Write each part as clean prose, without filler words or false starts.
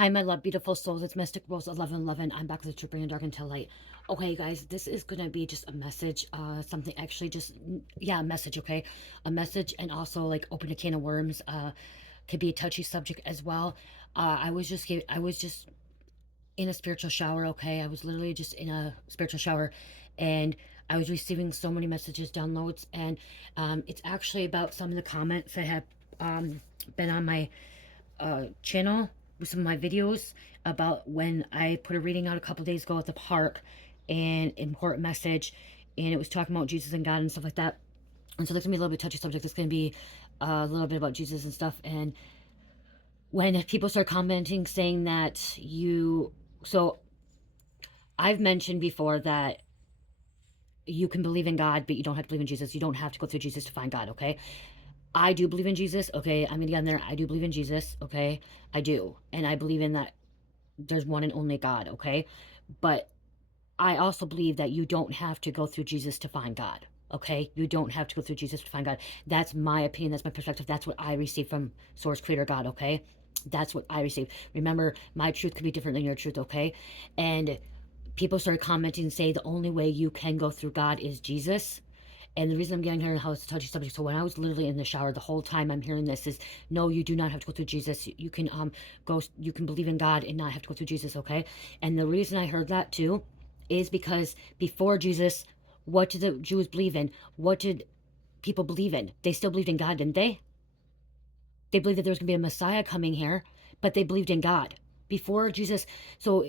Hi, my love, beautiful souls. It's Mystic Rose 1111. I'm back with the Bring Dark into Light. Okay, guys, this is going to be just a message. Something actually just, yeah, a message, okay? A message, and also like open a can of worms. Could be a touchy subject as well. I was just in a spiritual shower, okay? I was literally just in a spiritual shower, and I was receiving so many messages, downloads, and it's actually about some of the comments that have been on my channel with some of my videos about when I put a reading out a couple days ago at the park, and important message, and it was talking about Jesus and God and stuff like that. And so there's gonna be a little bit touchy subject. It's gonna be a little bit about Jesus and stuff. And when people start commenting saying that so I've mentioned before that you can believe in God, but you don't have to believe in Jesus. You don't have to go through Jesus to find God, okay? I do believe in Jesus, okay? I'm gonna get on there. I do believe in Jesus, okay? I do. And I believe in that there's one and only God, okay? But I also believe that you don't have to go through Jesus to find God, okay? You don't have to go through Jesus to find God. That's my opinion. That's my perspective. That's what I receive from Source Creator God, okay? That's what I receive. Remember, my truth could be different than your truth, okay? And people started commenting and say the only way you can go through God is Jesus. And the reason I'm getting here and how it's a touchy subject, so when I was literally in the shower, the whole time I'm hearing this is, no, you do not have to go through Jesus. You can you can believe in God and not have to go through Jesus, okay? And the reason I heard that too is because before Jesus, what did the Jews believe in? What did people believe in? They still believed in God, didn't they? They believed that there was going to be a Messiah coming here, but they believed in God before Jesus. So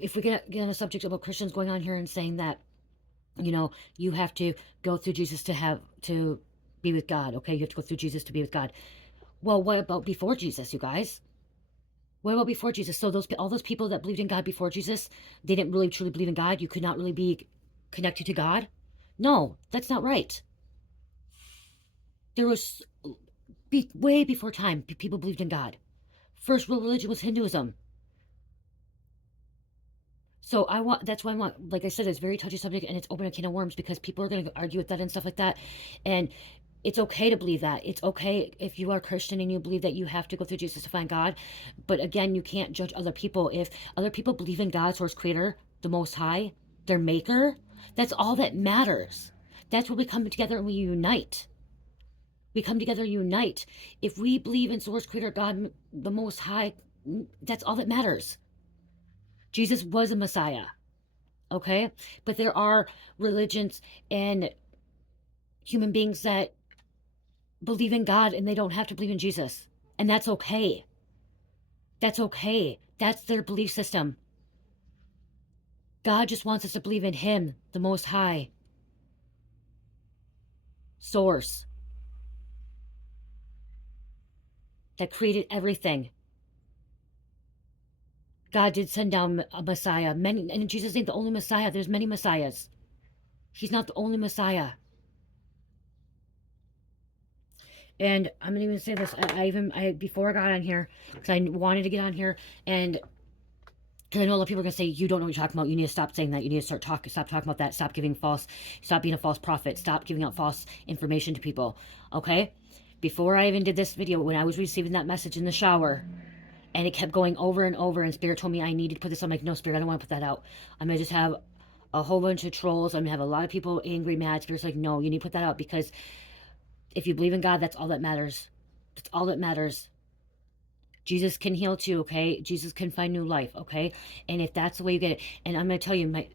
if we get on a subject about Christians going on here and saying that, you have to go through Jesus to be with God, okay? You have to go through Jesus to be with God. Well, what about before Jesus, you guys? What about before Jesus? So all those people that believed in God before Jesus, they didn't really truly believe in God. You could not really be connected to God. No, that's not right. There was way before time people believed in God. First real religion was Hinduism. So that's why I want, like I said, it's a very touchy subject, and it's open a can of worms because people are going to argue with that and stuff like that. And it's okay to believe that. It's okay if you are Christian and you believe that you have to go through Jesus to find God. But again, you can't judge other people. If other people believe in God, Source Creator, the Most High, their Maker, that's all that matters. That's where we come together and we unite. We come together and unite. If we believe in Source Creator, God, the Most High, that's all that matters. Jesus was a Messiah, okay? But there are religions and human beings that believe in God and they don't have to believe in Jesus. And that's okay. That's okay. That's their belief system. God just wants us to believe in Him, the Most High Source that created everything. God did send down a Messiah. And Jesus ain't the only Messiah. There's many Messiahs. He's not the only Messiah. And I'm gonna even say this. Before I got on here, because I wanted to get on here, and because I know a lot of people are gonna say you don't know what you're talking about. You need to stop saying that. You need to stop talking about that. Stop being a false prophet. Stop giving out false information to people. Okay? Before I even did this video, when I was receiving that message in the shower, and it kept going over and over, and Spirit told me I needed to put this. I'm like, no, Spirit, I don't want to put that out. I'm gonna just have a whole bunch of trolls. I'm gonna have a lot of people angry, mad. Spirit's like, no, you need to put that out because if you believe in God, that's all that matters. That's all that matters. Jesus can heal too, okay? Jesus can find new life, okay? And if that's the way you get it, and I'm going to tell you,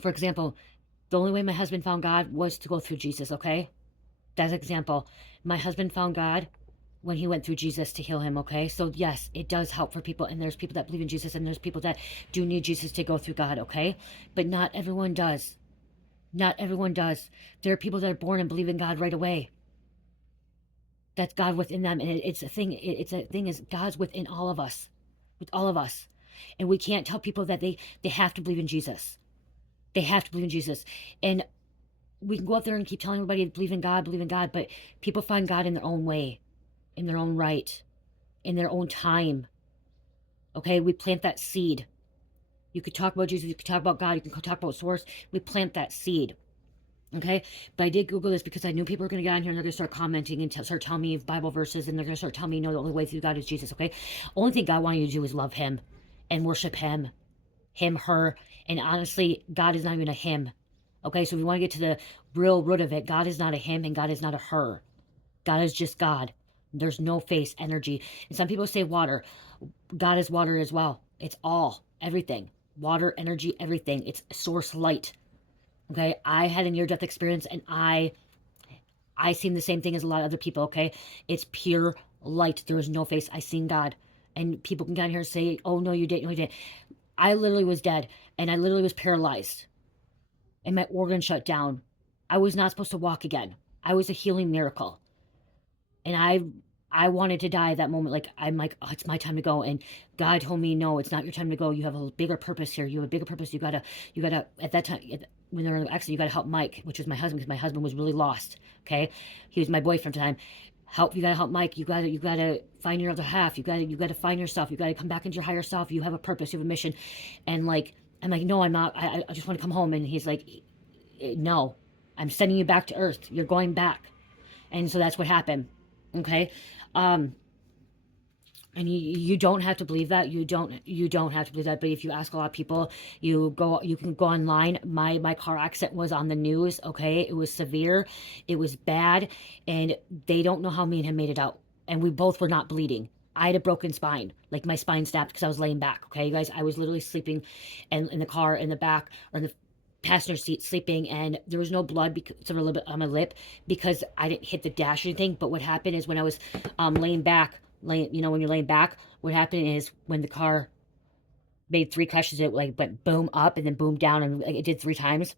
for example, the only way my husband found God was to go through Jesus, okay? That's an example. My husband found God when he went through Jesus to heal him, okay? So yes, it does help for people, and there's people that believe in Jesus, and there's people that do need Jesus to go through God, okay? But not everyone does. Not everyone does. There are people that are born and believe in God right away. That's God within them, and it's a thing. It's a thing. Is God's within all of us, with all of us, and we can't tell people that they have to believe in Jesus. They have to believe in Jesus, and we can go out there and keep telling everybody to believe in God, but people find God in their own way, in their own right, in their own time. Okay, we plant that seed. You could talk about Jesus, you could talk about God, you can talk about Source. We plant that seed. Okay, but I did Google this because I knew people were going to get on here and they're going to start commenting and start telling me Bible verses, and they're going to start telling me, no, the only way through God is Jesus. Okay, only thing God wanted you to do is love Him and worship Him, her, and honestly, God is not even a him. Okay, so if we want to get to the real root of it, God is not a him and God is not a her. God is just God. There's no face, energy. And some people say water. God is water as well. It's all, everything. Water, energy, everything. It's source light. Okay, I had a near-death experience, and I seen the same thing as a lot of other people. Okay, it's pure light. There is no face. I seen God, and people can get on here and say, "Oh no, you didn't. No, you didn't." I literally was dead, and I literally was paralyzed, and my organ shut down. I was not supposed to walk again. I was a healing miracle, and I wanted to die at that moment. Like, I'm like, oh, it's my time to go. And God told me, no, it's not your time to go. You have a bigger purpose here. You have a bigger purpose. You gotta. At that time, when they were in the accident, you gotta help Mike, which was my husband, because my husband was really lost. Okay, he was my boyfriend at the time. Help, you gotta help Mike. You gotta find your other half. You gotta find yourself. You gotta come back into your higher self. You have a purpose. You have a mission. And like, I'm like, no, I'm not. I just want to come home. And he's like, no, I'm sending you back to Earth. You're going back. And so that's what happened. Okay. Um, and you don't have to believe that. You don't have to believe that. But if you ask a lot of people, you can go online. My car accident was on the news. Okay, it was severe, it was bad, and they don't know how me and him made it out. And we both were not bleeding. I had a broken spine, like my spine snapped because I was laying back. Okay, you guys, I was literally sleeping, and in the car in the back or in the passenger seat sleeping, and there was no blood because it's a little bit on my lip because I didn't hit the dash or anything. But what happened is when I was laying back, when you're laying back, what happened is when the car made three crashes, it like went boom up and then boom down, and like, it did three times.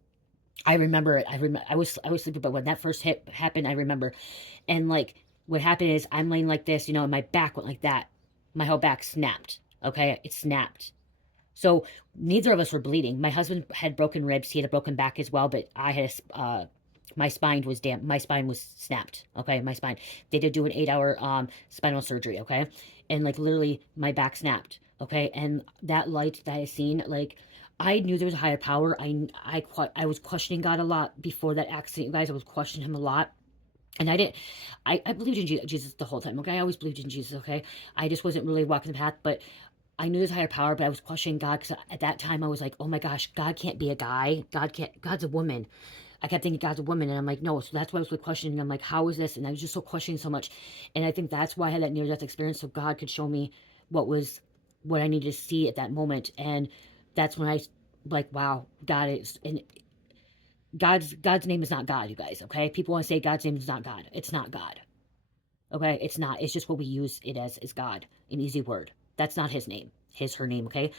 I remember it. I was sleeping, but when that first hit happened, I remember. And like what happened is I'm laying like this, and my back went like that. My whole back snapped. Okay, it snapped. So neither of us were bleeding. My husband had broken ribs. He had a broken back as well, but I had my spine was damp. My spine was snapped. Okay, my spine. They did do an 8-hour spinal surgery. Okay, and like literally my back snapped. Okay, and that light that I seen, like I knew there was a higher power. I was questioning God a lot before that accident, you guys. I was questioning Him a lot. And I didn't, I believed in Jesus the whole time. Okay, I always believed in Jesus. Okay, I just wasn't really walking the path, but I knew there's a higher power, but I was questioning God because at that time I was like, oh my gosh, God can't be a guy. God's a woman. I kept thinking God's a woman. And I'm like, no. So that's why I was like questioning. I'm like, how is this? And I was just so questioning so much. And I think that's why I had that near death experience. So God could show me what I needed to see at that moment. And that's when I like, wow, God is, and God's name is not God, you guys. Okay. People want to say God's name is not God. It's not God. Okay. It's not. It's just what we use it as is God, an easy word. That's not His name, her name. Okay.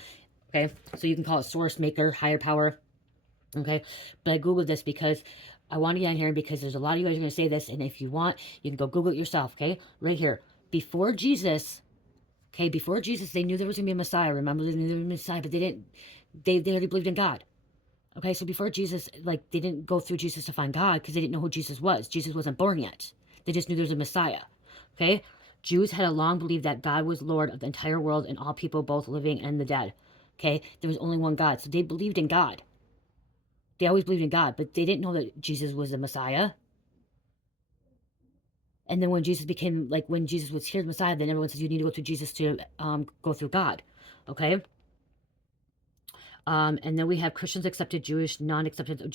Okay, so you can call it source, maker, higher power. Okay, but I Googled this because I want to get in here because there's a lot of you guys are going to say this, and if you want, you can go Google it yourself. Okay, right here. Before Jesus, okay, before Jesus, they knew there was going to be a Messiah. Remember, they knew there was a Messiah, but they didn't. They already believed in God. Okay, so before Jesus, like they didn't go through Jesus to find God because they didn't know who Jesus was. Jesus wasn't born yet. They just knew there was a Messiah. Okay, Jews had long believed that God was Lord of the entire world and all people, both living and the dead. Okay, there was only one God, so they believed in God. They always believed in God, but they didn't know that Jesus was the Messiah. And then when Jesus became, like, when Jesus was here, the Messiah, then everyone says you need to go through Jesus to go through God. Okay? And then we have Christians accepted Jewish, non-acceptance of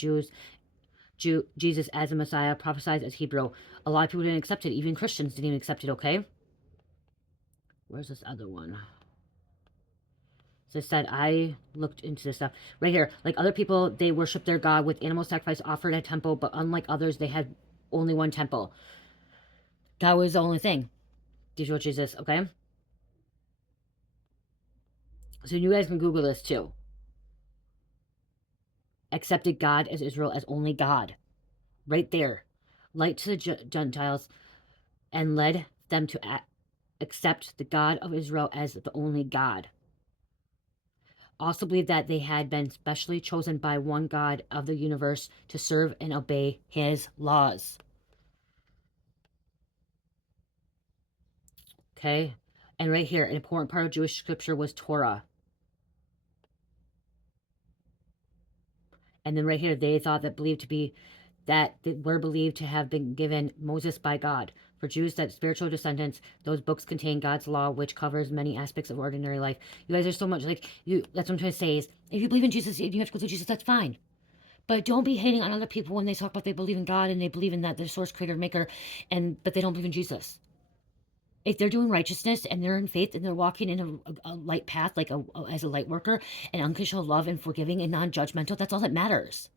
Jesus as a Messiah, prophesied as Hebrew. A lot of people didn't accept it. Even Christians didn't even accept it, okay? Where's this other one? So it said, I looked into this stuff. Right here. Like other people, they worship their God with animal sacrifice offered at a temple, but unlike others, they had only one temple. That was the only thing. Did you know Jesus? Okay? So you guys can Google this too. Accepted God as Israel as only God. Right there. Light to the Gentiles and led them to accept the God of Israel as the only God. Also believed that they had been specially chosen by one God of the universe to serve and obey His laws. Okay? And right here, an important part of Jewish scripture was Torah. And then right here, they thought that believed to be that were believed to have been given Moses by God. For Jews, that spiritual descendants, those books contain God's law, which covers many aspects of ordinary life. You guys are so much like you. That's what I'm trying to say is, if you believe in Jesus, if you have to go through Jesus, that's fine. But don't be hating on other people when they talk about they believe in God and they believe in that their source, creator, maker, but they don't believe in Jesus. If they're doing righteousness and they're in faith and they're walking in a light path, like as a light worker, and unconditional love and forgiving and non-judgmental, that's all that matters.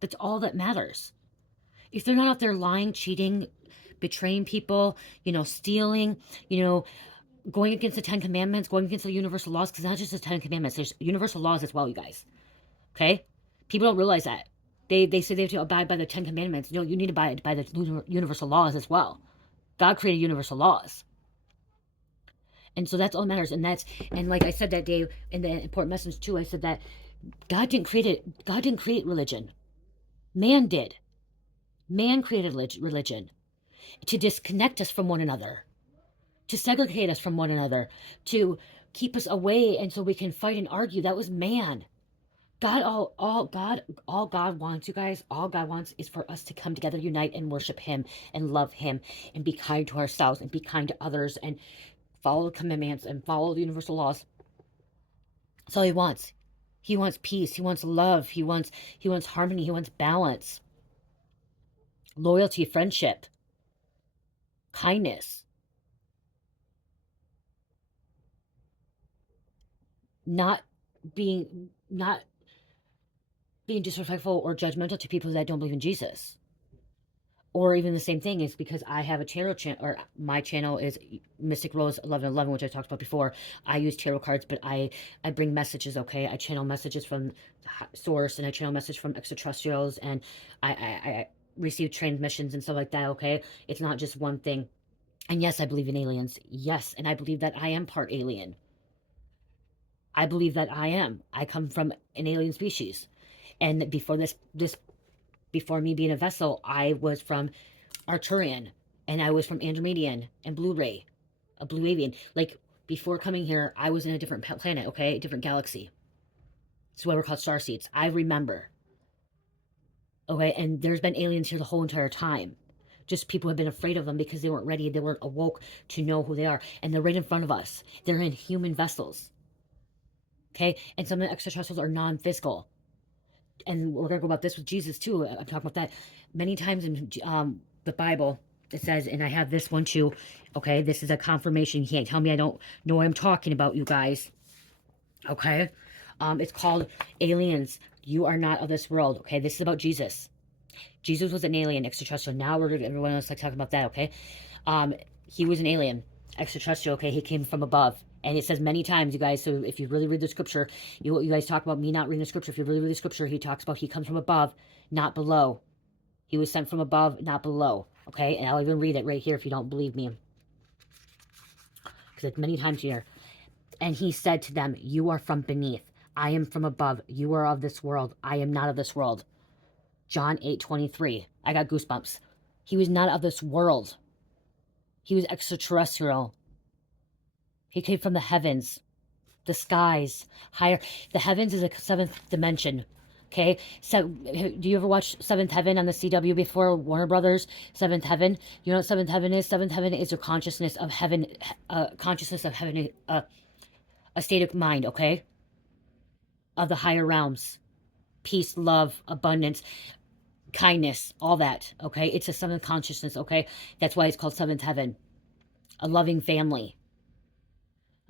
That's all that matters. If they're not out there lying, cheating, betraying people, stealing, going against the Ten Commandments, going against the universal laws, because not just the Ten Commandments, there's universal laws as well, you guys. Okay? People don't realize that. They say they have to abide by the Ten Commandments. No, you need to abide by the universal laws as well. God created universal laws. And so that's all that matters. And like I said that day in the important message too, I said that God didn't create it. God didn't create religion. Man did. Man created religion to disconnect us from one another, to segregate us from one another, to keep us away, and so we can fight and argue. That was man. God, all God wants, you guys, all God wants is for us to come together, unite, and worship Him, and love Him, and be kind to ourselves, and be kind to others, and follow the commandments, and follow the universal laws. That's all He wants. He wants peace. He wants love. He wants harmony. He wants balance, loyalty, friendship, kindness. Not being disrespectful or judgmental to people that don't believe in Jesus. Or even the same thing is because I have a tarot channel, or my channel is Mystic Rose 1111, which I talked about before. I use tarot cards, but I bring messages, okay? I channel messages from source, and I channel message from extraterrestrials, and I receive transmissions and stuff like that, okay? It's not just one thing. And yes, I believe in aliens. Yes, and I believe that I am part alien. I believe that I am. I come from an alien species. And before me being a vessel, I was from Arturian, and I was from Andromedian and Blue Ray, a Blue Avian. Like, before coming here, I was in a different planet, okay? A different galaxy. It's why we're called starseeds. I remember. Okay, and there's been aliens here the whole entire time. Just people have been afraid of them because they weren't ready. They weren't awoke to know who they are. And they're right in front of us. They're in human vessels. Okay? And some of the extraterrestrials are non-physical. And we're going to go about this with Jesus too. I'm talking about that many times in the Bible. It says, and I have this one too. Okay, this is a confirmation. You can't tell me I don't know what I'm talking about, you guys. Okay, it's called Aliens. You are not of this world. Okay, this is about Jesus. Jesus was an alien, extraterrestrial. Now everyone else like talking about that. Okay, he was an alien, extraterrestrial. Okay, he came from above. And it says many times, you guys, so if you really read the scripture, you guys talk about me not reading the scripture. If you really read the scripture, he talks about he comes from above, not below. He was sent from above, not below. Okay? And I'll even read it right here if you don't believe me. Because it's many times here. And he said to them, you are from beneath. I am from above. You are of this world. I am not of this world. John 8:23. I got goosebumps. He was not of this world. He was extraterrestrial. He came from the heavens, the skies, higher. The heavens is a seventh dimension. Okay, so do you ever watch Seventh Heaven on the CW before, Warner Brothers? Seventh Heaven. You know what Seventh Heaven is? Seventh Heaven is your consciousness of heaven, a state of mind. Okay, of the higher realms, peace, love, abundance, kindness, all that. Okay, it's a seventh consciousness. Okay, that's why it's called Seventh Heaven, a loving family.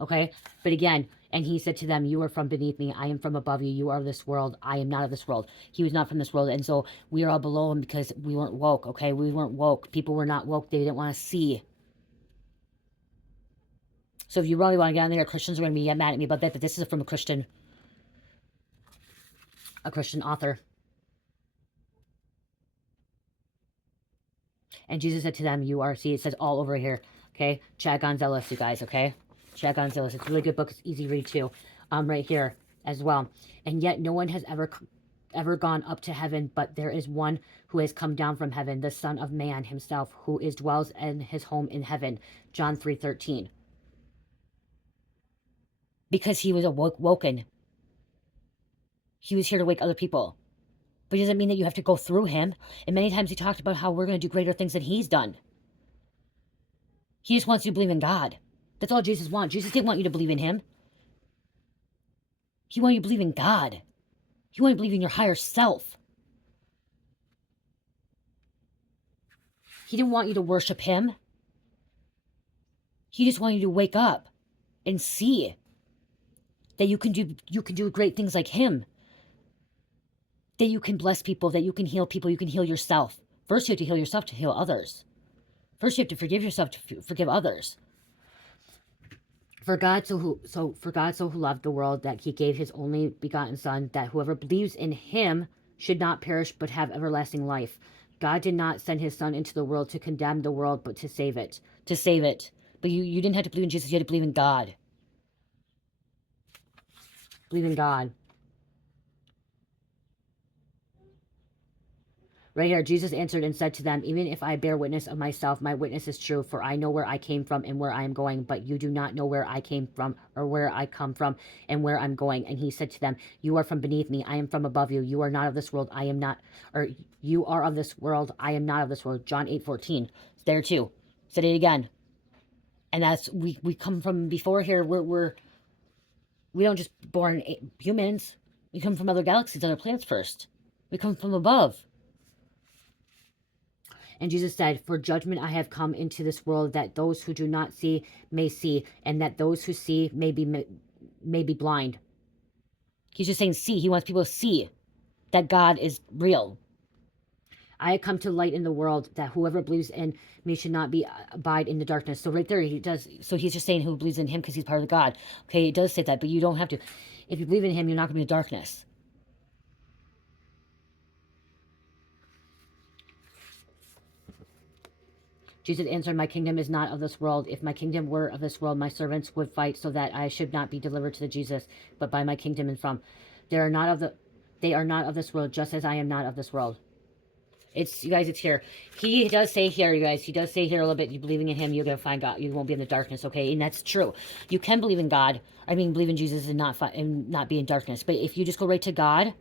Okay, but again, and he said to them, you are from beneath me, I am from above you, you are of this world, I am not of this world. He was not from this world, and so we are all below him because we weren't woke, okay? We weren't woke. People were not woke. They didn't want to see. So if you really want to get on there, Christians are going to be mad at me about that, but this is from a Christian author. And Jesus said to them, you are, see, it says all over here, okay? Chad Gonzalez, you guys, okay? Chad Gonzalez. It's a really good book. It's easy to read too. Right here as well. And yet no one has ever gone up to heaven, but there is one who has come down from heaven, the Son of Man himself, who dwells in his home in heaven. John 3:13. Because he was woken. He was here to wake other people. But it doesn't mean that you have to go through him. And many times he talked about how we're going to do greater things than he's done. He just wants you to believe in God. That's all Jesus wants. Jesus didn't want you to believe in him. He wanted you to believe in God. He wanted you to believe in your higher self. He didn't want you to worship him. He just wanted you to wake up and see that you can do great things like him. That you can bless people, that you can heal people, you can heal yourself. First you have to heal yourself to heal others. First you have to forgive yourself to forgive others. For God so who loved the world that he gave his only begotten Son, that whoever believes in him should not perish but have everlasting life. God did not send his Son into the world to condemn the world, but to save it. To save it. But you didn't have to believe in Jesus, you had to believe in God. Believe in God. Right here, Jesus answered and said to them, even if I bear witness of myself, my witness is true, for I know where I came from and where I am going, but you do not know where I came from or where I come from and where I'm going. And he said to them, you are from beneath me, I am from above you. You are not of this world, I am not, or you are of this world, I am not of this world. John 8:14. It's there too. Said it again. And that's, we come from before here, we don't just born humans. We come from other galaxies, other planets first. We come from above. And Jesus said, for judgment I have come into this world, that those who do not see may see, and that those who see may be blind. He's just saying see. He wants people to see that God is real. I have come to light in the world, that whoever believes in me should not abide in the darkness. So right there he does. So he's just saying who believes in him because he's part of God. Okay, it does say that, but you don't have to. If you believe in him, you're not going to be in darkness. Jesus answered, my kingdom is not of this world. If my kingdom were of this world, my servants would fight so that I should not be delivered to the Jesus, but by my kingdom and from. They are not of this world, just as I am not of this world. It's, you guys, it's here. He does say here, you guys, he does say here a little bit, you believing in him, you're going to find God. You won't be in the darkness, okay? And that's true. You can believe in God. I mean, believe in Jesus and not be in darkness. But if you just go right to God,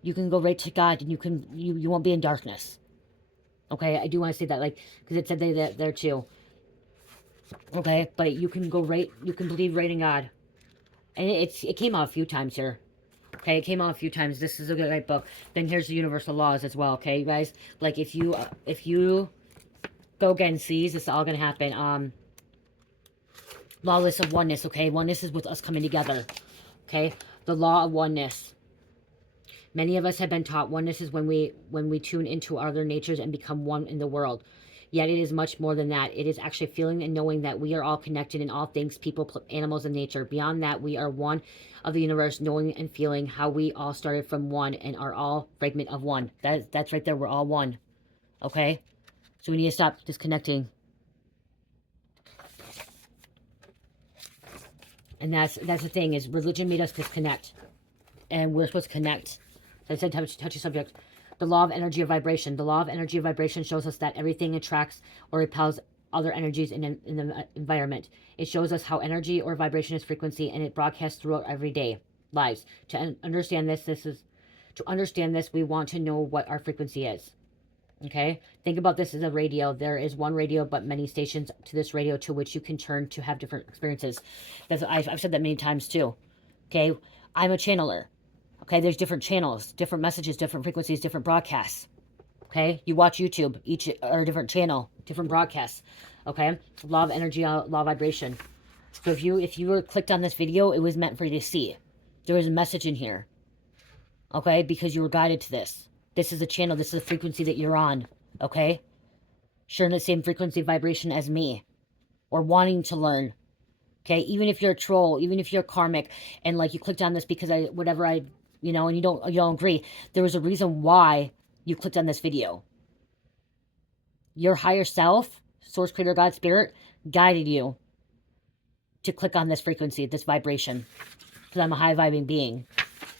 you can go right to God and you won't be in darkness. Okay, I do want to say that, like, because it said that there too. Okay, but you can go right, you can believe right in God. And it came out a few times here. Okay, it came out a few times. This is a good right book. Then here's the universal laws as well, okay, you guys? Like, if you go against these, this is all going to happen. Lawless of oneness, okay? Oneness is with us coming together, okay? The law of oneness. Many of us have been taught oneness is when we tune into other natures and become one in the world. Yet it is much more than that. It is actually feeling and knowing that we are all connected in all things, people, animals, and nature. Beyond that, we are one of the universe, knowing and feeling how we all started from one and are all fragment of one. That's right there. We're all one. Okay? So we need to stop disconnecting. And that's the thing, is religion made us disconnect. And we're supposed to connect. So I said touchy subject. The law of energy of vibration. The law of energy of vibration shows us that everything attracts or repels other energies in the environment. It shows us how energy or vibration is frequency, and it broadcasts throughout everyday lives. To understand this, we want to know what our frequency is. Okay? Think about this as a radio. There is one radio, but many stations to this radio to which you can turn to have different experiences. I've said that many times too. Okay? I'm a channeler. Okay, there's different channels, different messages, different frequencies, different broadcasts. Okay, you watch YouTube, each or a different channel, different broadcasts. Okay, law of energy, law of vibration. So if you were clicked on this video, it was meant for you to see. There was a message in here. Okay, because you were guided to this. This is a channel. This is a frequency that you're on. Okay, sharing the same frequency vibration as me, or wanting to learn. Okay, even if you're a troll, even if you're karmic, and like you clicked on this because and you don't agree. There was a reason why you clicked on this video. Your higher self, source, creator, God, spirit, guided you to click on this frequency, this vibration. Because I'm a high vibing being.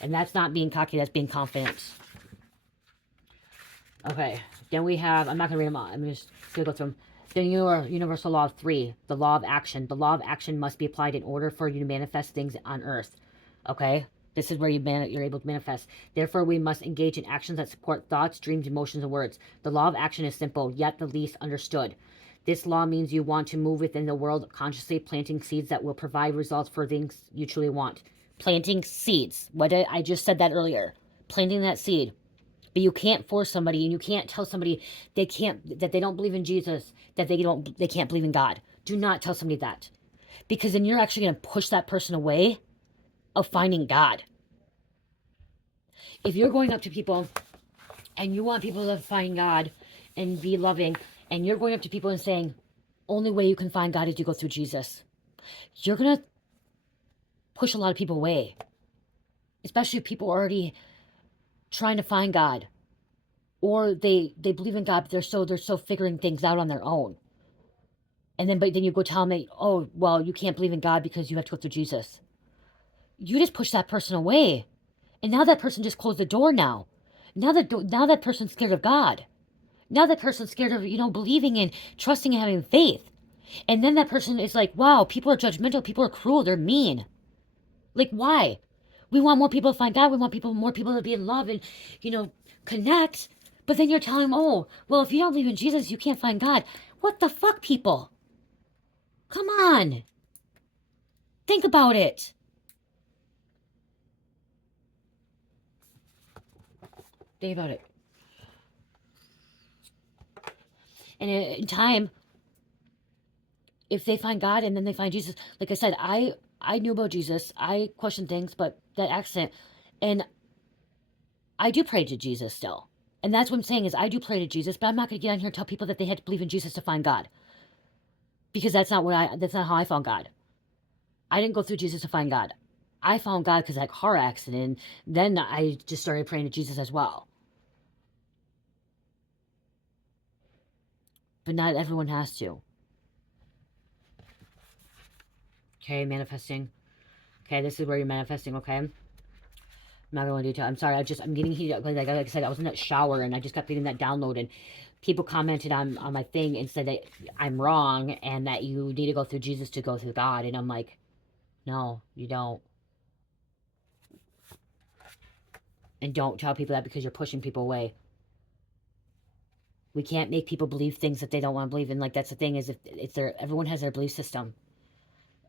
And that's not being cocky, that's being confident. Okay, then we have, I'm not going to read them all. I'm just going to go through them. The universal law of 3, the law of action. The law of action must be applied in order for you to manifest things on earth. Okay? This is where you're able to manifest. Therefore, we must engage in actions that support thoughts, dreams, emotions, and words. The law of action is simple, yet the least understood. This law means you want to move within the world consciously, planting seeds that will provide results for things you truly want. Planting seeds. I just said that earlier. Planting that seed. But you can't force somebody, and you can't tell somebody that they don't believe in Jesus, that they can't believe in God. Do not tell somebody that, because then you're actually going to push that person away of finding God. If you're going up to people and you want people to find God and be loving, and you're going up to people and saying, only way you can find God is to go through Jesus, you're going to push a lot of people away, especially if people are already trying to find God, or they believe in God, but they're so figuring things out on their own. And then, but then you go tell them that, oh, well, you can't believe in God because you have to go through Jesus. You just push that person away. And now that person just closed the door now. Now that person's scared of God. Now that person's scared of, believing and trusting and having faith. And then that person is like, wow, people are judgmental. People are cruel. They're mean. Like, why? We want more people to find God. We want more people to be in love and, connect. But then you're telling them, oh, well, if you don't believe in Jesus, you can't find God. What the fuck, people? Come on. Think about it. Think about it. And in time, if they find God and then they find Jesus, like I said, I knew about Jesus. I questioned things, but that accident, and I do pray to Jesus still. And that's what I'm saying is I do pray to Jesus, but I'm not going to get on here and tell people that they had to believe in Jesus to find God. Because that's not how I found God. I didn't go through Jesus to find God. I found God because of that car accident. Then I just started praying to Jesus as well. But not everyone has to. Okay, manifesting. Okay, this is where you're manifesting, okay? I'm not going to detail. I'm sorry, I'm getting heated. Like I said, I was in that shower and I just kept getting that download, and people commented on my thing and said that I'm wrong and that you need to go through Jesus to go through God. And I'm like, no, you don't. And don't tell people that, because you're pushing people away. We can't make people believe things that they don't want to believe in. Like, that's the thing, is if everyone has their belief system.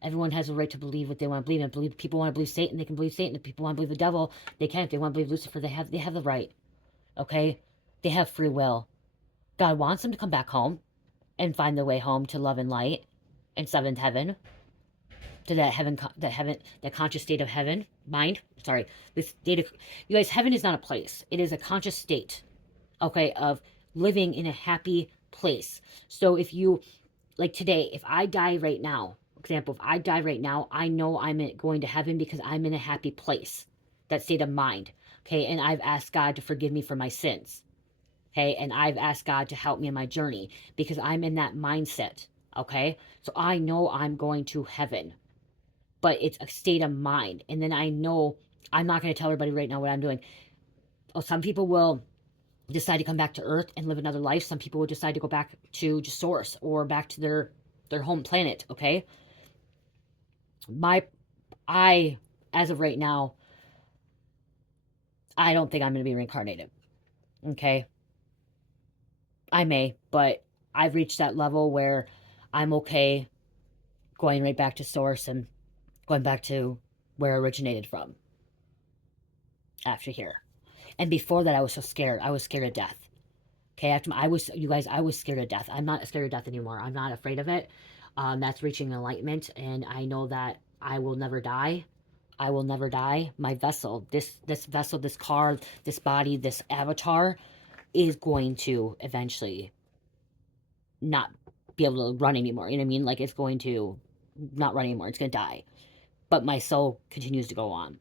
Everyone has a right to believe what they want to believe. And if people want to believe Satan, they can believe Satan. If people want to believe the devil, they can. If they want to believe Lucifer, they have the right. Okay? They have free will. God wants them to come back home and find their way home to love and light and seventh heaven, to that conscious state of heaven, mind. Sorry, this state of, you guys, heaven is not a place. It is a conscious state, okay, of living in a happy place. So if you, like today, if I die right now, example, if I die right now, I know I'm going to heaven because I'm in a happy place, that state of mind, okay, and I've asked God to forgive me for my sins, okay, and I've asked God to help me in my journey because I'm in that mindset, okay, so I know I'm going to heaven, but it's a state of mind. And then I know I'm not going to tell everybody right now what I'm doing. Oh, some people will decide to come back to Earth and live another life. Some people will decide to go back to just Source or back to their home planet, okay? As of right now, I don't think I'm going to be reincarnated, okay? I may, but I've reached that level where I'm okay going right back to Source and going back to where I originated from after here. And before that, I was so scared. I was scared of death. Okay, I was scared of death. I'm not scared of death anymore. I'm not afraid of it. That's reaching enlightenment, and I know that I will never die. I will never die. My vessel, this vessel, this car, this body, this avatar, is going to eventually not be able to run anymore. You know what I mean? Like, it's going to not run anymore. It's going to die. But my soul continues to go on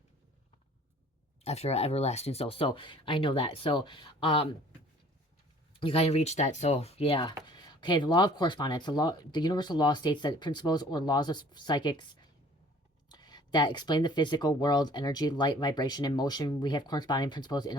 after everlasting soul. So I know that. So you kind of reach that. So yeah. Okay, the law of correspondence. The universal law states that principles or laws of psychics that explain the physical world, energy, light, vibration, and motion. We have corresponding principles in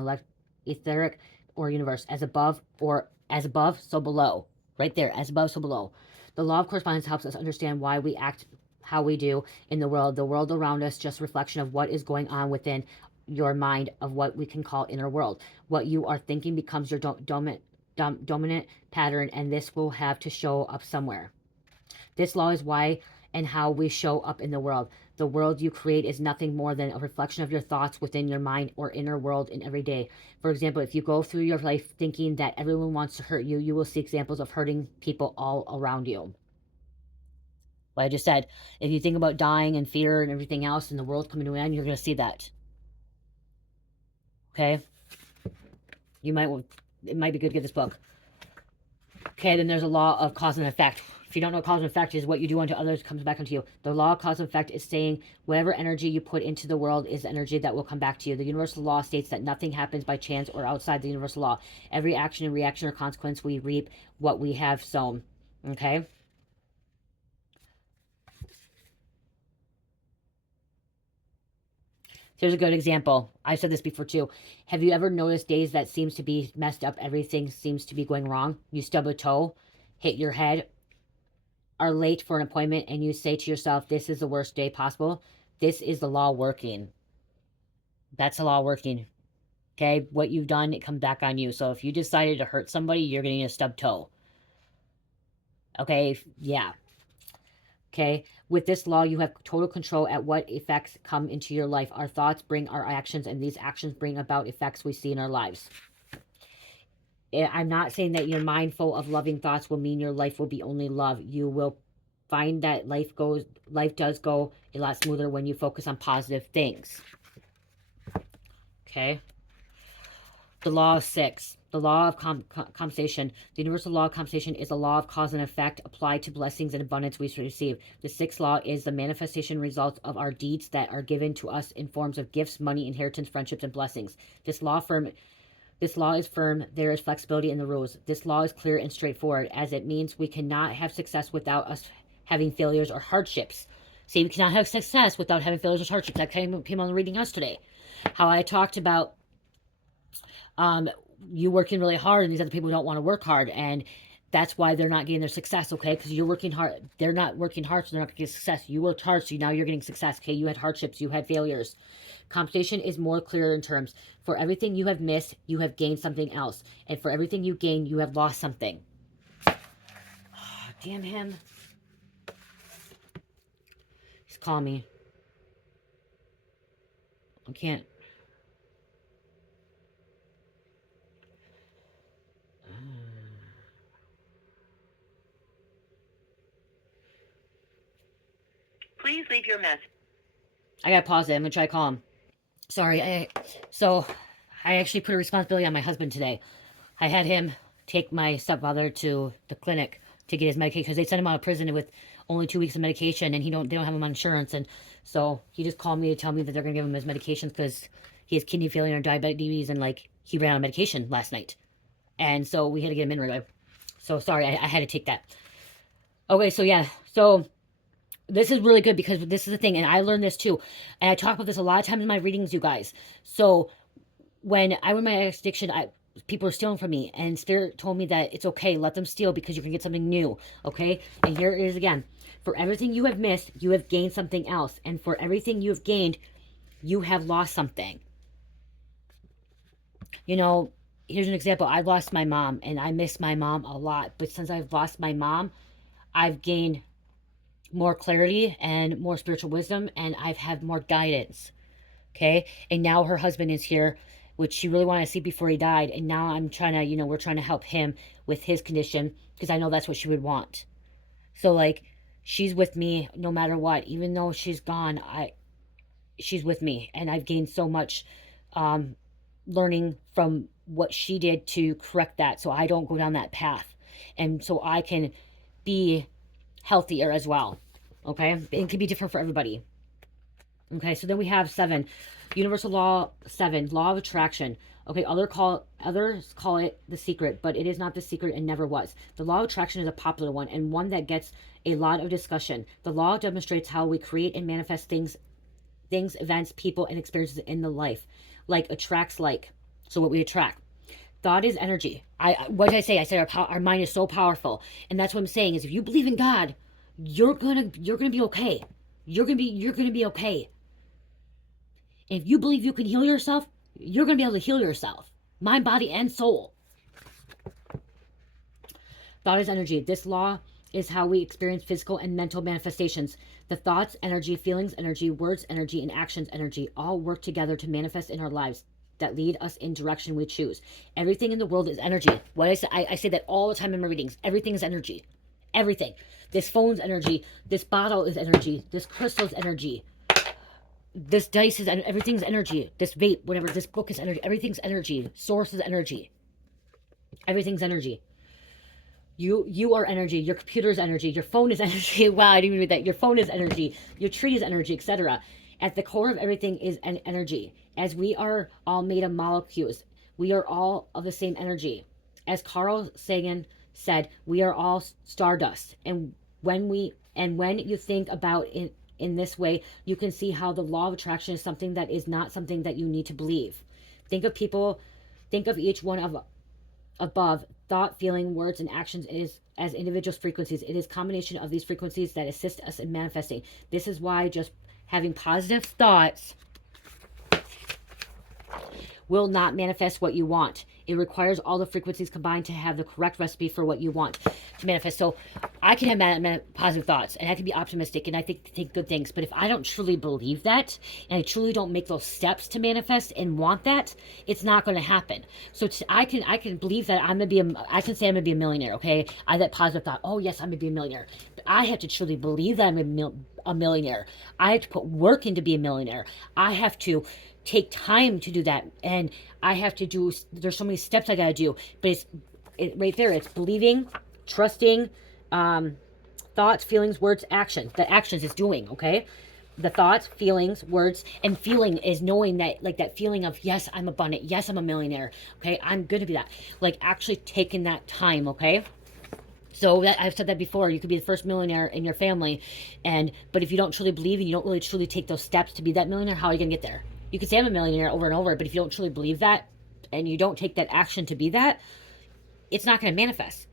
etheric or universe. As above, so below. Right there, as above, so below. The law of correspondence helps us understand why we act how we do in the world. The world around us just a reflection of what is going on within your mind, of what we can call inner world. What you are thinking becomes your dominant pattern, and this will have to show up somewhere. This law is why and how we show up in the world. The world you create is nothing more than a reflection of your thoughts within your mind or inner world in every day. For example, if you go through your life thinking that everyone wants to hurt you, you will see examples of hurting people all around you. Like I just said, if you think about dying and fear and everything else and the world coming to an end, you're going to see that. Okay? It might be good to get this book. Okay, then there's a law of cause and effect. If you don't know what cause and effect is, what you do unto others comes back unto you. The law of cause and effect is saying whatever energy you put into the world is energy that will come back to you. The universal law states that nothing happens by chance or outside the universal law. Every action and reaction or consequence, we reap what we have sown. Okay? Here's a good example. I've said this before too. Have you ever noticed days that seems to be messed up? Everything seems to be going wrong. You stub a toe, hit your head, are late for an appointment, and you say to yourself, this is the worst day possible. This is the law working. That's the law working. Okay? What you've done, it comes back on you. So if you decided to hurt somebody, you're getting a stub toe. Okay? Yeah. Okay, with this law, you have total control at what effects come into your life. Our thoughts bring our actions, and these actions bring about effects we see in our lives. I'm not saying that you're mindful of loving thoughts will mean your life will be only love. You will find that life does go a lot smoother when you focus on positive things. Okay. The law of 6. The law of compensation. The universal law of compensation is a law of cause and effect applied to blessings and abundance we receive. The 6th law is the manifestation results of our deeds that are given to us in forms of gifts, money, inheritance, friendships, and blessings. This law is firm. There is flexibility in the rules. This law is clear and straightforward, as it means we cannot have success without us having failures or hardships. See, we cannot have success without having failures or hardships. That came on the reading yesterday. How I talked about you working really hard and these other people don't want to work hard, and that's why they're not getting their success. Okay, because you're working hard, they're not working hard, so they're not going to get success. You worked hard, so now you're getting success. Okay, you had hardships, you had failures. Compensation is more clear in terms. For everything you have missed, you have gained something else, and for everything you gain, you have lost something. Oh, damn him. He's calling me. I can't. Please leave your message. I gotta pause it. I'm gonna try to call him. Sorry. I actually put a responsibility on my husband today. I had him take my stepfather to the clinic to get his medication because they sent him out of prison with only 2 weeks of medication, and they don't have him on insurance, and so he just called me to tell me that they're gonna give him his medications because he has kidney failure and diabetes, and like he ran out of medication last night, and so we had to get him in right away. So sorry, I had to take that. Okay, so yeah, so this is really good because this is the thing, and I learned this too, and I talk about this a lot of times in my readings, you guys. So when I went my addiction, people were stealing from me, and Spirit told me that it's okay, let them steal because you can get something new. Okay, and here it is again. For everything you have missed, you have gained something else, and for everything you have gained, you have lost something. You know, here's an example. I lost my mom, and I miss my mom a lot, but since I've lost my mom, I've gained more clarity and more spiritual wisdom, and I've had more guidance. Okay, and now her husband is here, which she really wanted to see before he died, and now I'm trying to, we're trying to help him with his condition because I know that's what she would want. So like, she's with me no matter what. Even though she's gone, she's with me, and I've gained so much learning from what she did to correct that, so I don't go down that path, and so I can be healthier as well. Okay, it can be different for everybody. Okay, so then we have 7, universal law 7, law of attraction. Okay, others call it the secret, but it is not the secret and never was. The law of attraction is a popular one and one that gets a lot of discussion. The law demonstrates how we create and manifest things, events, people, and experiences in the life. Like attracts like. So what we attract. God is energy. What did I say? I said our mind is so powerful, and that's what I'm saying is if you believe in God, you're gonna be okay. You're gonna be okay. And if you believe you can heal yourself, you're gonna be able to heal yourself. Mind, body, and soul. Thought is energy. This law is how we experience physical and mental manifestations. The thoughts, energy, feelings, energy, words, energy, and actions, energy all work together to manifest in our lives that lead us in direction we choose. Everything in the world is energy. What I say that all the time in my readings. Everything is energy. Everything. This phone's energy. This bottle is energy. This crystal's energy. This dice is everything's energy. This vape, whatever. This book is energy. Everything's energy. Source is energy. Everything's energy. You are energy. Your computer is energy. Your phone is energy. Wow, I didn't even read that. Your phone is energy. Your tree is energy, etc. At the core of everything is an energy. As we are all made of molecules, we are all of the same energy. As Carl Sagan said, we are all stardust. And when you think about it in this way, you can see how the law of attraction is something that is not something that you need to believe. Think of each one of above, thought, feeling, words, and actions is as individual frequencies. It is a combination of these frequencies that assist us in manifesting. This is why just having positive thoughts will not manifest what you want. It requires all the frequencies combined to have the correct recipe for what you want to manifest. So I can have positive thoughts and I can be optimistic and I think good things. But if I don't truly believe that and I truly don't make those steps to manifest and want that, it's not going to happen. So I can believe that I can say I'm going to be a millionaire, okay? I have that positive thought, oh yes, I'm going to be a millionaire. But I have to truly believe that I'm a millionaire. I have to put work in to be a millionaire. I have to take time to do that, and I have to do, there's so many steps I gotta do, but right there, it's believing, trusting, thoughts, feelings, words, actions. The actions is doing, okay? The thoughts, feelings, words, and feeling is knowing that, like that feeling of, yes, I'm abundant, yes, I'm a millionaire, okay, I'm gonna be that, like actually taking that time, okay? So I've said that before. You could be the first millionaire in your family, but if you don't truly believe and you don't really truly take those steps to be that millionaire, how are you gonna get there? You can say I'm a millionaire over and over, but if you don't truly believe that and you don't take that action to be that, it's not going to manifest.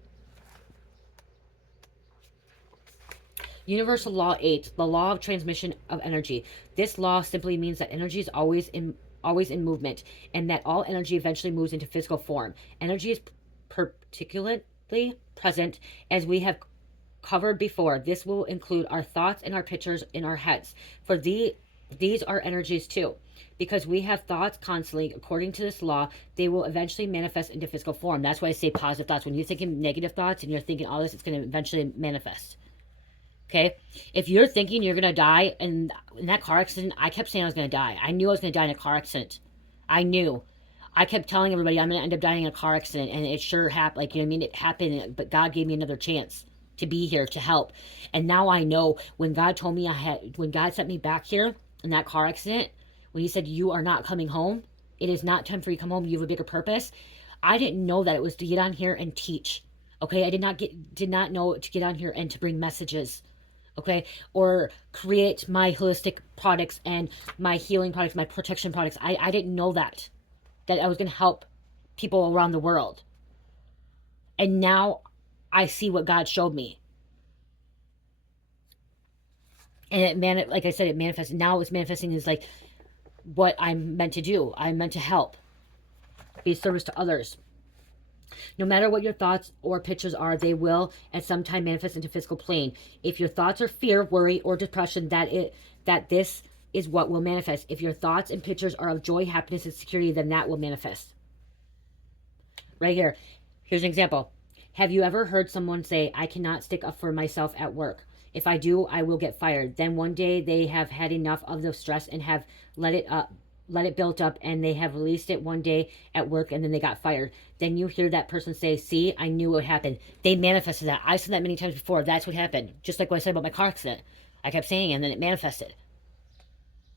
Universal Law 8, the law of transmission of energy. This law simply means that energy is always in movement, and that all energy eventually moves into physical form. Energy is particularly present, as we have covered before. This will include our thoughts and our pictures in our heads. For these are energies too. Because we have thoughts constantly, according to this law, they will eventually manifest into physical form. That's why I say positive thoughts. When you're thinking negative thoughts and you're thinking all this, it's going to eventually manifest. Okay? If you're thinking you're going to die in that car accident, I kept saying I was going to die. I knew I was going to die in a car accident. I knew. I kept telling everybody I'm going to end up dying in a car accident, and it sure happened. Like, you know what I mean? It happened, but God gave me another chance to be here to help. And now I know when God told me when God sent me back here in that car accident, when he said, you are not coming home, it is not time for you to come home, you have a bigger purpose. I didn't know that it was to get on here and teach. Okay, I did not know to get on here and to bring messages. Okay, or create my holistic products and my healing products, my protection products. I didn't know that I was going to help people around the world. And now I see what God showed me. And like I said, it manifested. Now it's manifesting is like what I'm meant to do. I'm meant to help, be of service to others. No matter what your thoughts or pictures are, they will at some time manifest into physical plane. If your thoughts are fear, worry, or depression, that this is what will manifest. If your thoughts and pictures are of joy, happiness, and security, then that will manifest. Right here. Here's an example. Have you ever heard someone say, I cannot stick up for myself at work? If I do, I will get fired. Then one day they have had enough of the stress and have let it build up, and they have released it one day at work, and then they got fired. Then you hear that person say, see, I knew what would happen. They manifested that. I said that many times before. That's what happened. Just like what I said about my car accident. I kept saying it, and then it manifested.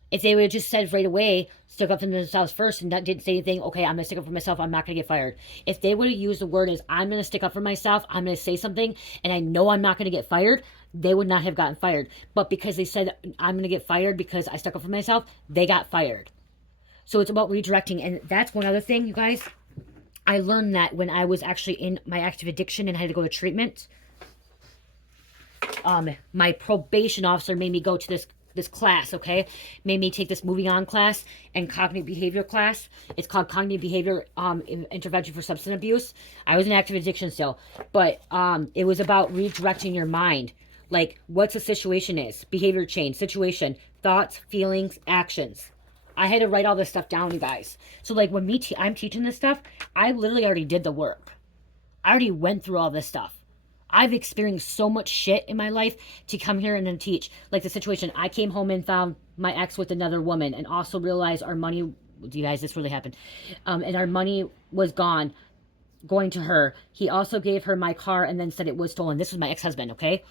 If they would have just said right away, stuck up for themselves first and didn't say anything, okay, I'm going to stick up for myself, I'm not going to get fired. If they would have used the word as, I'm going to stick up for myself, I'm going to say something, and I know I'm not going to get fired, they would not have gotten fired. But because they said, I'm going to get fired because I stuck up for myself, they got fired. So it's about redirecting. And that's one other thing, you guys. I learned that when I was actually in my active addiction and I had to go to treatment. My probation officer made me go to this class, okay? Made me take this moving on class and cognitive behavior class. It's called cognitive behavior intervention for substance abuse. I was in active addiction still, but it was about redirecting your mind. Like, what's the situation is, behavior change, situation, thoughts, feelings, actions. I had to write all this stuff down, you guys. So like when I'm teaching this stuff, I literally already did the work. I already went through all this stuff. I've experienced so much shit in my life to come here and then teach. Like the situation, I came home and found my ex with another woman and also realized our money, you guys, this really happened. And our money was gone, going to her. He also gave her my car and then said it was stolen. This was my ex-husband, okay?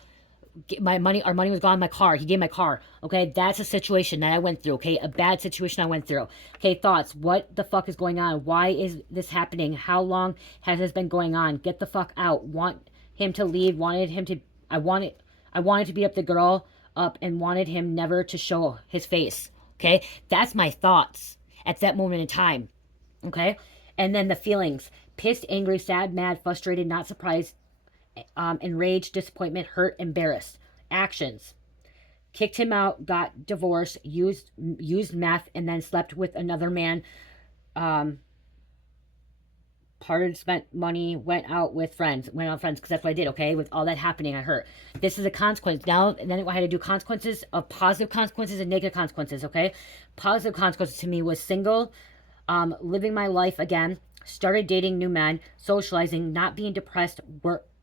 Our money was gone in my car. He gave my car. Okay, that's a situation that I went through. Okay, a bad situation I went through. Okay, thoughts. What the fuck is going on? Why is this happening? How long has this been going on? Get the fuck out. Want him to leave. I wanted to beat up the girl up and wanted him never to show his face. Okay, that's my thoughts at that moment in time. Okay, and then the feelings: pissed, angry, sad, mad, frustrated, not surprised, enraged, disappointment, hurt, embarrassed. Actions: kicked him out, got divorced, used meth, and then slept with another man. Parted, spent money, went out with friends, because that's what I did. Okay, with all that happening, I hurt. This is a consequence now. And then I had to do consequences of positive consequences and negative consequences. Okay, positive consequences to me was single, living my life again, started dating new men, socializing, not being depressed,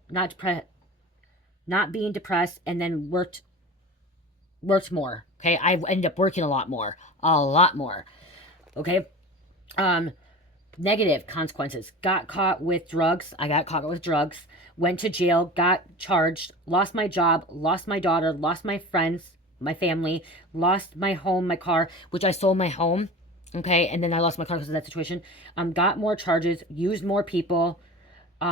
not being depressed, and then worked more. Okay, I ended up working a lot more. Okay, negative consequences: got caught with drugs. I got caught with drugs. Went to jail. Got charged. Lost my job. Lost my daughter. Lost my friends, my family. Lost my home, my car, which I sold my home. Okay, and then I lost my car because of that situation. Got more charges. Used more people.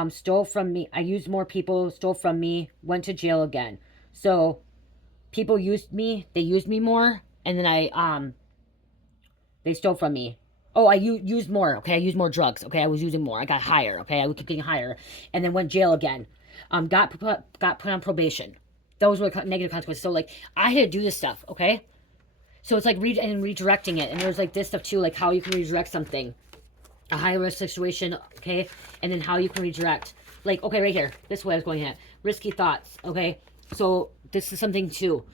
Stole from me. I used more people. Stole from me. Went to jail again. So people used me. They used me more, and then they stole from me. Oh, I used more. Okay, I used more drugs. Okay, I was using more. I got higher. Okay, I would keep getting higher, and then went jail again. Got put on probation. Those were negative consequences. So like I had to do this stuff. Okay, so it's like redirecting it, and there's like this stuff too, like how you can redirect something, a high risk situation. Okay, and then how you can redirect. Like okay, right here. This is what I was going at. Risky thoughts. Okay, so this is something too.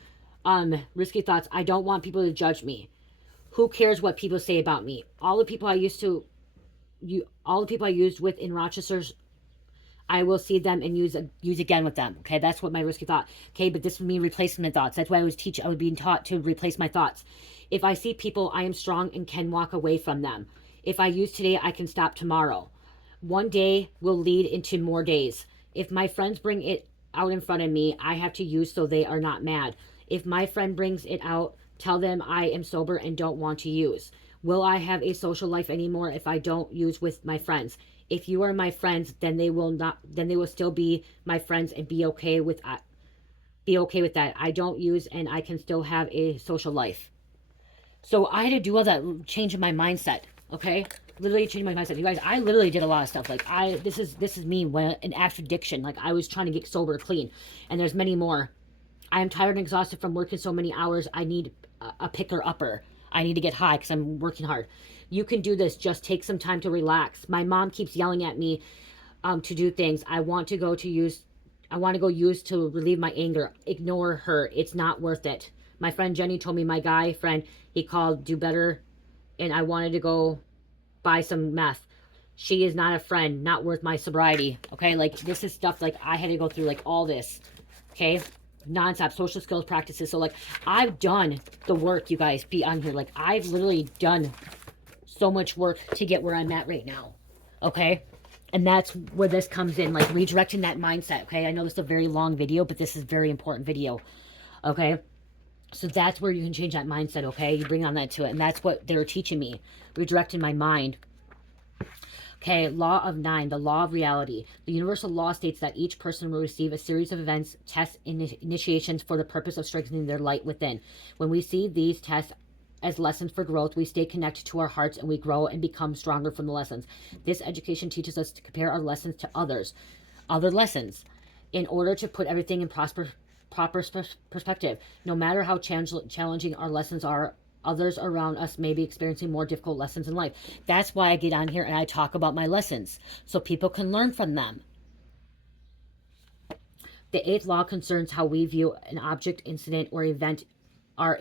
Risky thoughts. I don't want people to judge me. Who cares what people say about me? All the people I used with in Rochester, I will see them and use again with them. Okay, that's what my risky thought. Okay, but this would mean replacement thoughts. That's why I was being taught to replace my thoughts. If I see people, I am strong and can walk away from them. If I use today, I can stop tomorrow. One day will lead into more days. If my friends bring it out in front of me, I have to use so they are not mad. If my friend brings it out, tell them I am sober and don't want to use. Will I have a social life anymore if I don't use with my friends? If you are my friends, then they will still be my friends and be okay with that. I don't use and I can still have a social life. So I had to do all that change in my mindset. Okay, literally changing my mindset. You guys, I literally did a lot of stuff. Like this is me when an active addiction. Like I was trying to get sober, clean, and there's many more. I am tired and exhausted from working so many hours. I need a picker upper. I need to get high because I'm working hard. You can do this. Just take some time to relax. My mom keeps yelling at me to do things. I want to go use to relieve my anger. Ignore her. It's not worth it. My friend Jenny told me my guy friend, he called do better, and I wanted to go buy some meth. She is not a friend, not worth my sobriety. Okay, like this is stuff like I had to go through like all this. Okay, nonstop social skills practices. So like I've done the work, you guys, be on here. Like I've literally done so much work to get where I'm at right now. Okay, and that's where this comes in, like redirecting that mindset. Okay, I know this is a very long video, but this is a very important video. Okay, so that's where you can change that mindset. Okay, you bring on that to it, and that's what they were teaching me, redirecting my mind. Okay, law of 9, the law of reality. The universal law states that each person will receive a series of events, tests, initiations for the purpose of strengthening their light within. When we see these tests as lessons for growth, we stay connected to our hearts and we grow and become stronger from the lessons. This education teaches us to compare our lessons to other lessons in order to put everything in proper perspective. No matter how challenging our lessons are, others around us may be experiencing more difficult lessons in life. That's why I get on here and I talk about my lessons so people can learn from them. The eighth law concerns how we view an object, incident, or event, our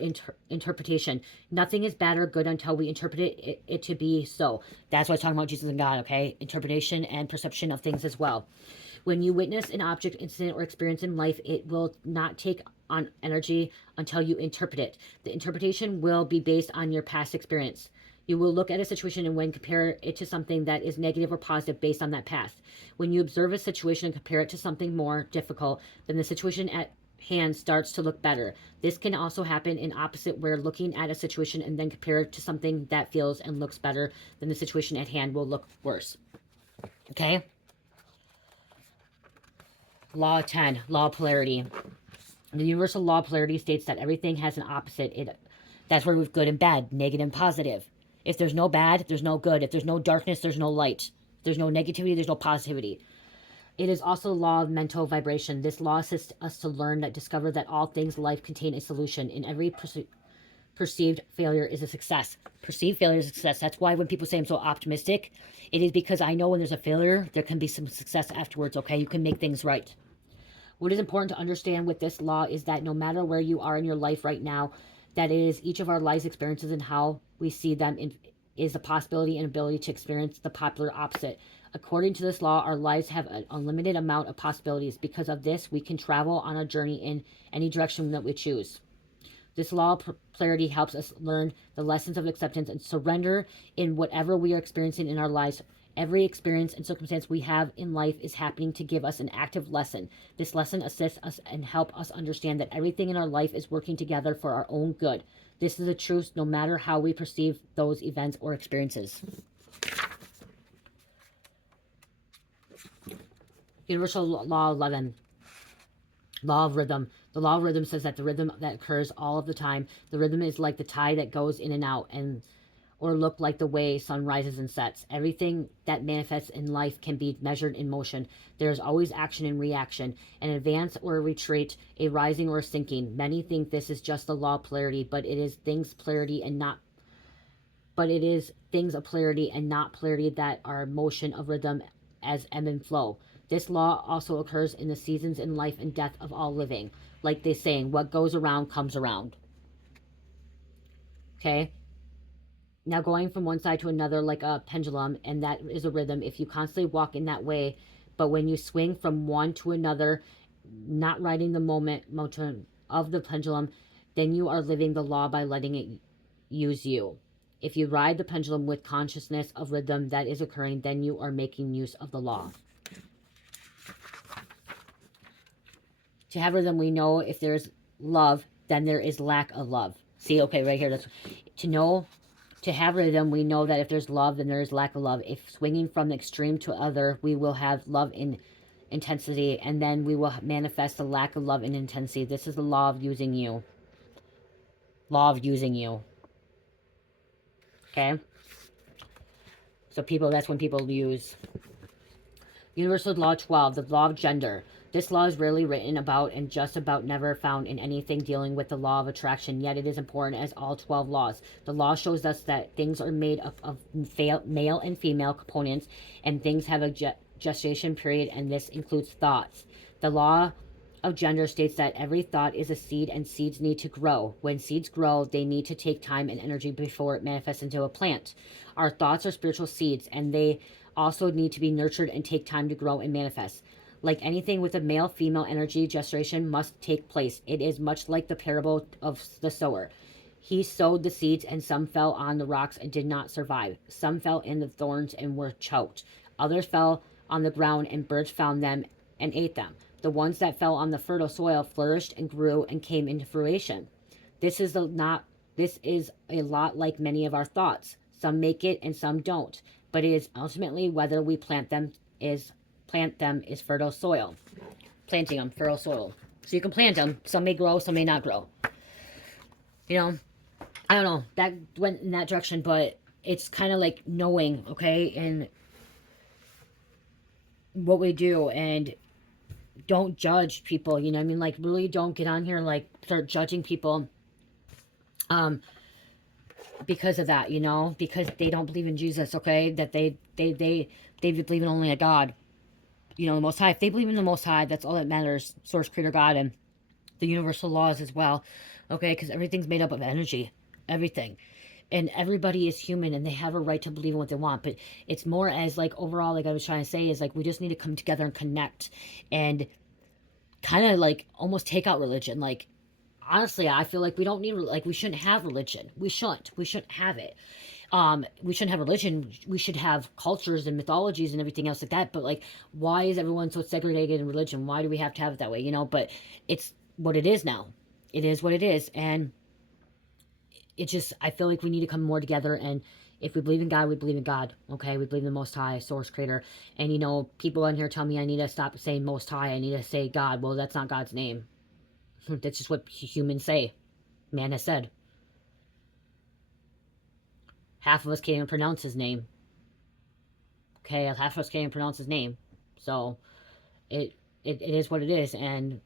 interpretation. Nothing is bad or good until we interpret it to be so. That's what I was talking about Jesus and God, okay? Interpretation and perception of things as well. When you witness an object, incident, or experience in life, it will not take on energy until you interpret it. The interpretation will be based on your past experience. You will look at a situation and when compare it to something that is negative or positive based on that past. When you observe a situation and compare it to something more difficult, then the situation at hand starts to look better. This can also happen in opposite, where looking at a situation and then compare it to something that feels and looks better, then the situation at hand will look worse. Okay? Law 10, law of polarity. The universal law of polarity states that everything has an opposite. That's where we have good and bad, negative and positive. If there's no bad, there's no good. If there's no darkness, there's no light. If there's no negativity, there's no positivity. It is also a law of mental vibration. This law assists us to learn that discover that all things in life contain a solution. In every perceived failure is a success. Perceived failure is a success. That's why when people say I'm so optimistic, it is because I know when there's a failure, there can be some success afterwards, okay? You can make things right. What is important to understand with this law is that no matter where you are in your life right now, that it is each of our life's experiences and how we see them is the possibility and ability to experience the popular opposite. According to this law, our lives have an unlimited amount of possibilities. Because of this, we can travel on a journey in any direction that we choose. This law of polarity helps us learn the lessons of acceptance and surrender in whatever we are experiencing in our lives. Every experience and circumstance we have in life is happening to give us an active lesson. This lesson assists us and helps us understand that everything in our life is working together for our own good. This is the truth no matter how we perceive those events or experiences. Universal Law 11. Law of rhythm. The law of rhythm says that the rhythm that occurs all of the time, the rhythm is like the tide that goes in and out or look like the way sun rises and sets. Everything that manifests in life can be measured in motion. There is always action and reaction, an advance or a retreat, a rising or a sinking. Many think this is just the law of polarity, but it is things of polarity and not polarity that are motion of rhythm as ebb and flow. This law also occurs in the seasons in life and death of all living. Like they saying, what goes around comes around. Okay? Now going from one side to another like a pendulum, and that is a rhythm. If you constantly walk in that way, but when you swing from one to another, not riding the motion of the pendulum, then you are living the law by letting it use you. If you ride the pendulum with consciousness of rhythm that is occurring, then you are making use of the law. To have rhythm, we know if there's love, then there is lack of love. See, okay, right here. That's to have rhythm, we know that if there's love, then there is lack of love. If swinging from the extreme to other, we will have love in intensity, and then we will manifest the lack of love and intensity. This is the law of using you. Law of using you. Okay? So that's when people use. Universal Law 12, the law of gender. This law is rarely written about and just about never found in anything dealing with the law of attraction, yet it is important as all 12 laws. The law shows us that things are made up of male and female components, and things have a gestation period, and this includes thoughts. The law of gender states that every thought is a seed, and seeds need to grow. When seeds grow, they need to take time and energy before it manifests into a plant. Our thoughts are spiritual seeds, and they also need to be nurtured and take time to grow and manifest. Like anything with a male-female energy, gestation must take place. It is much like the parable of the sower. He sowed the seeds, and some fell on the rocks and did not survive. Some fell in the thorns and were choked. Others fell on the ground, and birds found them and ate them. The ones that fell on the fertile soil flourished and grew and came into fruition. This is a lot like many of our thoughts. Some make it and some don't. But it is ultimately whether we plant them is fertile soil. Planting them, fertile soil. So you can plant them. Some may grow, some may not grow. You know, I don't know. That went in that direction, but it's kind of like knowing, okay, and what we do. And don't judge people, you know what I mean? Like, really don't get on here, like, start judging people, um, because of that, you know? Because they don't believe in Jesus, okay? That they believe in only a God, you know, the Most High. If they believe in the Most High, that's all that matters. Source, Creator, God, and the universal laws as well, okay? Because everything's made up of energy, everything. And everybody is human and they have a right to believe in what they want. But it's more as like overall, like I was trying to say, is like we just need to come together and connect and kind of like almost take out religion. Like, honestly, I feel like we don't need, like, we shouldn't have religion. We shouldn't have it. We shouldn't have religion. We should have cultures and mythologies and everything else like that. But like, why is everyone so segregated in religion? Why do we have to have it that way, you know? But it's what it is now. It is what it is. And it just, I feel like we need to come more together. And if we believe in God, we believe in God, okay? We believe in the Most High, Source, Creator. And you know, people on here tell me I need to stop saying Most High, I need to say God. Well, that's not God's name. That's just what humans say. Man has said. Half of us can't even pronounce his name. Okay, half of us can't even pronounce his name. So it it is what it is. And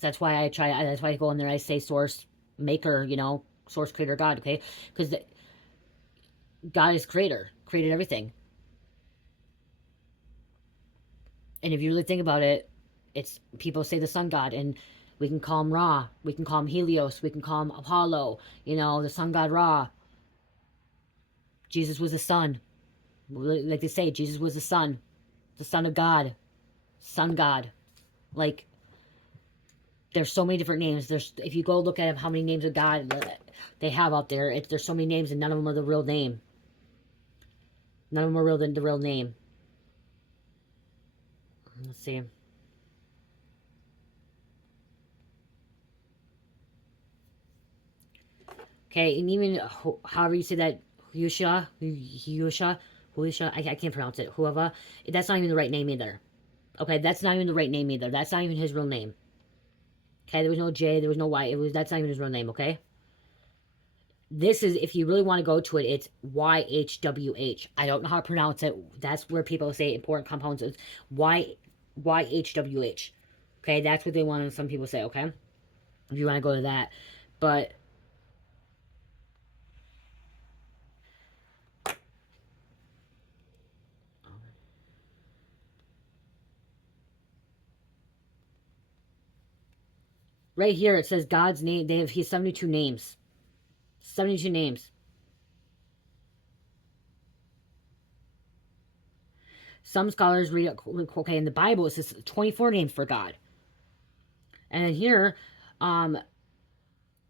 that's why I try, that's why I go in there, I say Source, Maker, you know, Source, Creator, God, okay? Because God is creator, created everything. And if you really think about it, it's, people say the sun god, and we can call him Ra, we can call him Helios, we can call him Apollo, you know, the sun god Ra. Jesus was the sun. Like they say, Jesus was the son of God, sun god. Like, there's so many different names. There's, if you go look at how many names of God they have out there, there's so many names and none of them are the real name. None of them are real than the real name. Let's see. Okay, and even however you say that, Huisha, I can't pronounce it. Whoever, that's not even the right name either. Okay, that's not even the right name either. That's not even his real name. Okay, there was no J, there was no Y. That's not even his real name. Okay, this is, if you really want to go to it, it's YHWH. I don't know how to pronounce it. That's where people say important compounds is YHWH. Okay, that's what they want. Some people say. Okay, if you want to go to that, but right here it says God's name. They have, he's 72 names. 72 names. Some scholars read, okay, in the Bible it says 24 names for God. And then here,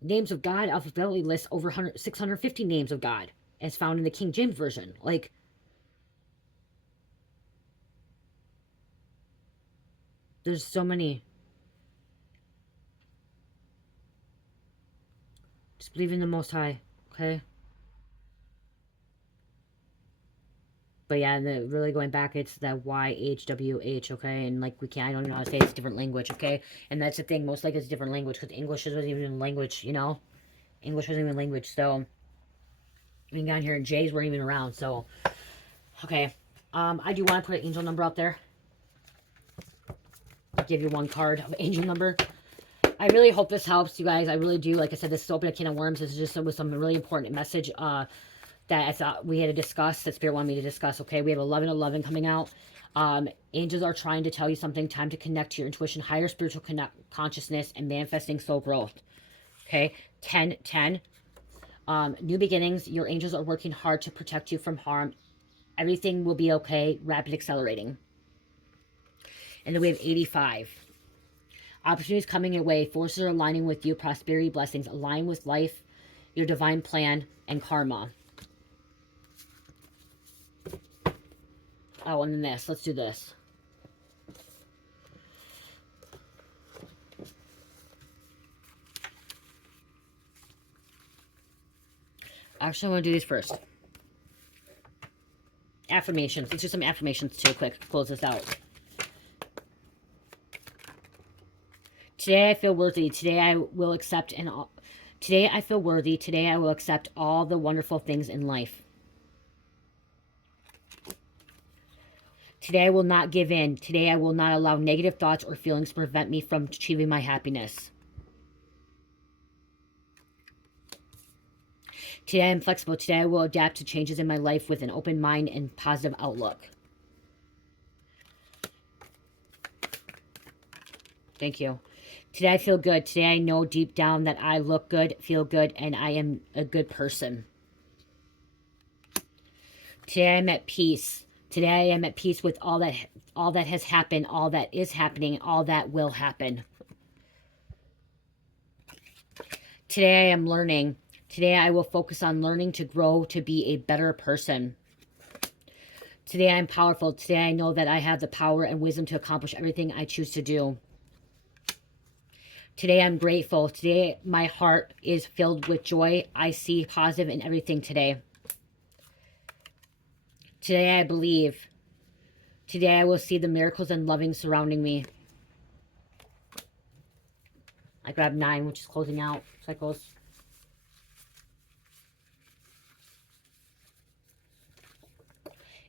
names of God alphabetically lists over 650 names of God as found in the King James Version. Like, there's so many. Just believe in the Most High, okay? But yeah, really going back, it's that YHWH, okay? And like, we can't, I don't even know how to say it. It's a different language, okay? And that's the thing, most likely it's a different language, because English isn't even a language, you know? English wasn't even a language, so we got here, and J's weren't even around, so okay. I do want to put an angel number out there. I'll give you one card of angel number. I really hope this helps you guys. I really do. Like I said, this is open a can of worms. This is just with some really important message that I thought we had to discuss, that Spirit wanted me to discuss. Okay, we have 11:11 coming out. Angels are trying to tell you something. Time to connect to your intuition, higher spiritual consciousness, and manifesting soul growth. Okay, 10:10. New beginnings. Your angels are working hard to protect you from harm. Everything will be okay. Rapid accelerating. And then we have 85. Opportunities coming your way. Forces are aligning with you. Prosperity, blessings. Align with life, your divine plan, and karma. Oh, and then this. Let's do this. Actually, I want to do these first. Affirmations. Let's do some affirmations too, quick. Close this out. Today I feel worthy. Today I will accept and all. Today I feel worthy. Today I will accept all the wonderful things in life. Today I will not give in. Today I will not allow negative thoughts or feelings to prevent me from achieving my happiness. Today I'm flexible. Today I will adapt to changes in my life with an open mind and positive outlook. Thank you. Today I feel good. Today I know deep down that I look good, feel good, and I am a good person. Today I'm at peace. Today I am at peace with all that has happened, all that is happening, all that will happen. Today I am learning. Today I will focus on learning to grow to be a better person. Today I'm powerful. Today I know that I have the power and wisdom to accomplish everything I choose to do. Today I'm grateful. Today my heart is filled with joy. I see positive in everything today. Today I believe. Today I will see the miracles and loving surrounding me. I grabbed 9, which is closing out cycles.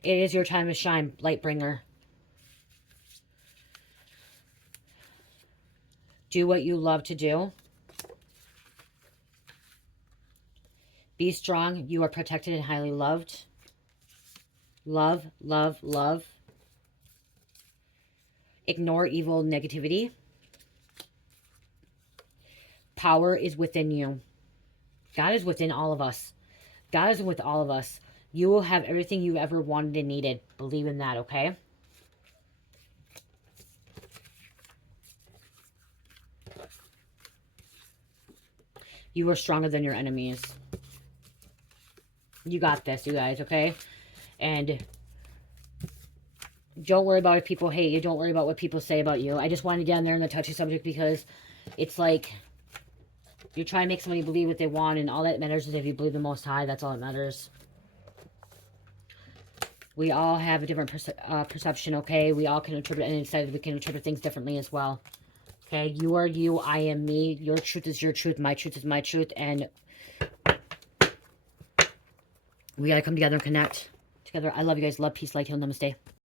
It is your time to shine, light bringer. Do what you love to do. Be strong. You are protected and highly loved. Love, love, love. Ignore evil negativity. Power is within you. God is within all of us. God is with all of us. You will have everything you ever wanted and needed. Believe in that, okay? You are stronger than your enemies. You got this, you guys, okay? And don't worry about if people hate you. Don't worry about what people say about you. I just wanted to get on there on the touchy subject because it's like you try and make somebody believe what they want, and all that matters is if you believe the Most High. That's all that matters. We all have a different perception, okay? We all can interpret, and instead we can interpret things differently as well. Okay, you are you, I am me. Your truth is your truth. My truth is my truth. And we got to come together and connect together. I love you guys. Love, peace, light, heal, namaste.